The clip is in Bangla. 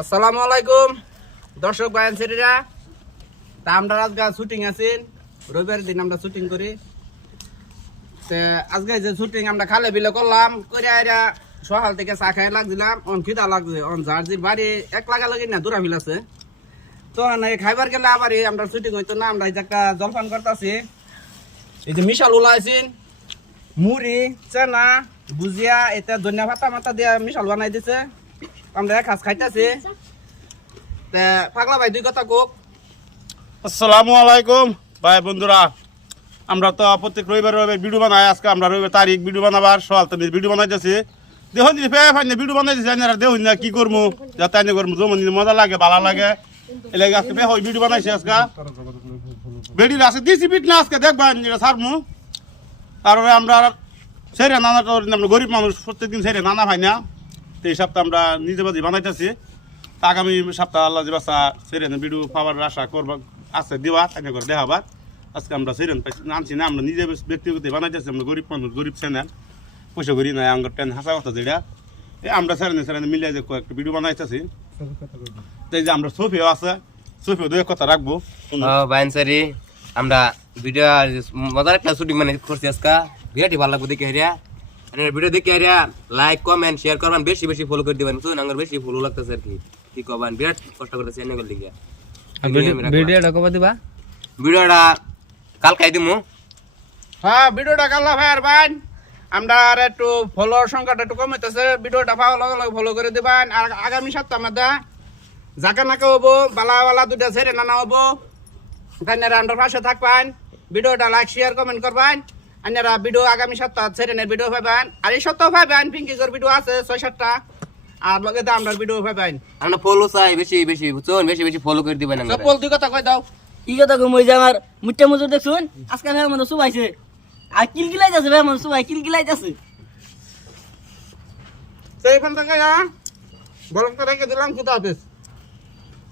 আসসালামু আলাইকুম দর্শক ভাইয়ের ছেলেরা। তা আমরা আজকে শুটিং আছেন, রবিবার দিন আমরা শুটিং করি। আজকে যে শুটিং আমরা খালে বিলে করলাম, করে আইরা সকাল থেকে চা খাই লাগছিলাম, অন খিদা লাগছে, অন ঝাড়জির বাড়ি এক লাগা লাগি না দূরা ফিল আছে। তো খাইবার গেলে আবার আমরা শুটিং হইতো না, আমরা এই যে একটা জলপান করতেছি। এই যে মিশাল উলাইছেন, মুড়ি চেনা ভুজিয়া এটা ধনিয়া পাতা মাতা দিয়ে মিশাল বানাই দিছে, আমরা এক হাস খাইতেছি। পাগলা ভাই দুই কথা কোক। আসসালামু আলাইকুম ভাই বন্ধুরা, আমরা তো প্রত্যেক রবিবার ভিডিও বানাই। আজকে আমরা রবিবার তারিখ ভিডিও বানাবার সকাল থেকে ভিডিও বানাইতেছি। দেখুন ভিডিও বানাইতেছি, দেখুন না কি করবো, যাতে করবো যেমন মজা লাগে ভালো লাগে, এলাকা আজকে ভিডিও বানাইছি। আজকে বেডির আছে দিছি পিট না, আজকে দেখবেন সারমু। তারপরে আমরা সেরে নানা আমরা গরিব মানুষ, প্রত্যেকদিন সেরে নানা ভাই না, তো এই সপ্তাহ আমরা নিজে বাজি বানাইতেছি। আগামী সপ্তাহ আল্লাহ দিবাসা সেরেন ভিডিও পাওয়ার আশা করবো আছে, দিবা তাই করে দেখাবার। আজকে আমরা সেরেন আনছি না, আমরা নিজে ব্যক্তিগত বানাইতেছি। আমরা গরিব মানুষ, গরিব চ্যানেল, পয়সা করি নাই আমার টেন হাসা কথা যেটা আমরা সেরেন মিলিয়ে যে কয়েকটা ভিডিও বানাইতেছি। তো এই যে আমরা সফিও আছে, সফিও দু এক কথা রাখবো। বাইনসারি আমরা ভিডিও মজার একটা শুটিং মানে করছি আজকে, ভিডিওটি ভালো লাগবে দেখে হেরিয়া। ভিডিও দেখে হেরিয়া লাইক কমেন্ট শেয়ার করবেন, বেশি বেশি ফলো করে দিবেন। শুনুন আমার বেশি ফলো লাগতেছে আর কি, কি কবেন বিরাট কষ্ট করতেছি এনে গেল লিগা। ভিডিওটা কবে দিবা? ভিডিওটা কাল খাই দিমু। হ্যাঁ, ভিডিওটা কাল্লা ভাই আর ভাই আমরা আর একটু ফলোয়ার সংখ্যাটা একটু কমাইতেছে, ভিডিওটা ভালো লাগলে ফলো করে দিবেন। আর আগামী সপ্তাহ আমাদের জাকা নাকা হবো, বালা বালা দুটা ছেড়ে নানা হবো, তাইনারা আমরা পাশে থাকবেন। ভিডিওটা লাইক শেয়ার কমেন্ট করবেন। আপনারা ভিডিও আগামী সপ্তাহ ছেড়ে ভিডিও পাবেন, আর এই সপ্তাহ পাবেন পিঙ্কিজোর ভিডিও আছে 6-7টা, আর লগে আমরা ভিডিও পাবেন। আমরা ফলো চাই বেশি বেশি, বুঝছেন, বেশি বেশি ফলো করে দিবেন। সব বল দুই কথা কই দাও। কি কথা কম হই যে আমার মুট্টা মজুর দেখছুন আজকে ভাই মনে সুবাইছে আর কিলকিলাই যাচ্ছে ভাই মনে সুবাই কিলকিলাই যাচ্ছে। সেই এখান থেকে বরং তো রেখে দিলাম, খুদা হাফেজ।